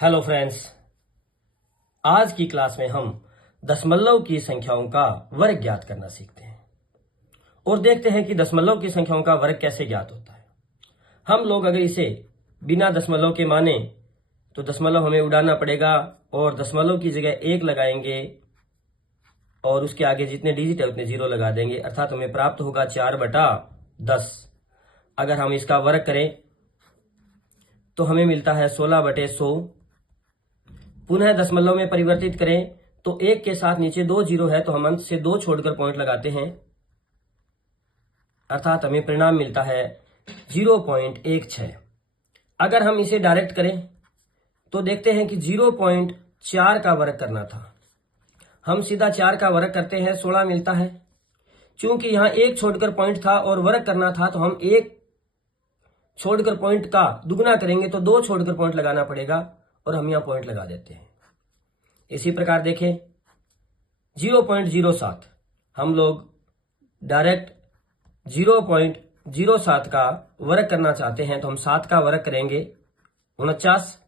Hello friends, आज की class में हम दशमलव की संख्याओं का वर्ग ज्ञात करना सीखते हैं और देखते हैं कि दशमलव की संख्याओं का वर्ग कैसे ज्ञात होता है। हम लोग अगर इसे बिना दशमलव के माने तो दशमलव हमें उड़ाना पड़ेगा और दशमलव की जगह 1 लगाएंगे और उसके आगे जितने डिजिट है उतने 0 लगा देंगे, अर्थात हमें प्राप्त होगा 4/10। अगर हम इसका वर्ग करें तो हमें मिलता है 16/100। पुनः दशमलव में परिवर्तित करें तो 1 के साथ नीचे 2 जीरो है तो हम अंत से 2 छोड़कर पॉइंट लगाते हैं, अर्थात हमें परिणाम मिलता है 0.16। अगर हम इसे डायरेक्ट करें तो देखते हैं कि 0.4 का वर्ग करना था, हम सीधा 4 का वर्ग करते हैं, 16 मिलता है। चूंकि यहां 1 छोड़कर पॉइंट था और वर्ग करना था तो हम 1 छोड़कर पॉइंट का दुगना करेंगे तो 2 छोड़कर पॉइंट लगाना पड़ेगा और हम यहां पॉइंट लगा देते हैं। इसी प्रकार देखें 0.07, हम लोग डायरेक्ट 0.07 का वर्ग करना चाहते हैं तो हम 7 का वर्ग करेंगे 49।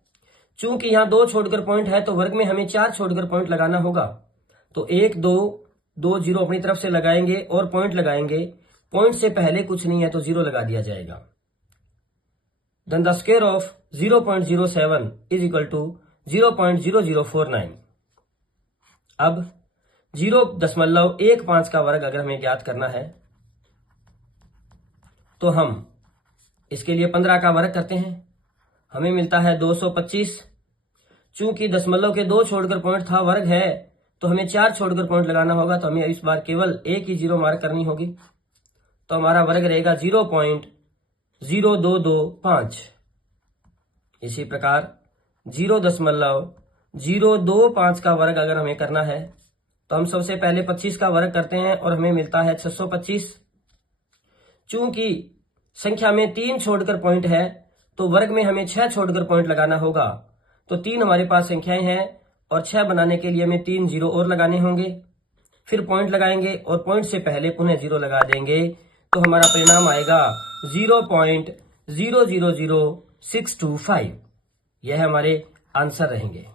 चूंकि यहां 2 छोड़कर पॉइंट है तो वर्ग में हमें 4 छोड़कर पॉइंट लगाना होगा, तो 1 2 जीरो अपनी तरफ से लगाएंगे और पॉइंट लगाएंगे। पॉइंट से पहले कुछ नहीं है तो 0 लगा दिया जाएगा। Then the square of 0.07 is equal to 0.0049। अब 0.15 का वर्ग अगर हमें ज्ञात करना है तो हम इसके लिए 15 का वर्ग करते हैं, हमें मिलता है 225। चूंकि दशमलव के 2 छोड़कर पॉइंट था, वर्ग है तो हमें 4 छोड़कर पॉइंट लगाना होगा, तो हमें इस बार केवल एक ही 0 मार्क करनी होगी, तो हमारा वर्ग रहेगा 0.0225। इसी प्रकार 0.025 का वर्ग अगर हमें करना है तो हम सबसे पहले 25 का वर्ग करते हैं और हमें मिलता है 625। चूंकि संख्या में 3 छोड़कर पॉइंट है तो वर्ग में हमें 6 छोड़कर पॉइंट लगाना होगा, तो 3 हमारे पास संख्याएं हैं और 6 बनाने के लिए हमें 3 जीरो और लगाने होंगे, फिर पॉइंट लगाएंगे और पॉइंट से पहले पुनः 0 लगा देंगे, तो हमारा परिणाम आएगा 0.000625। यह हमारे आंसर रहेंगे।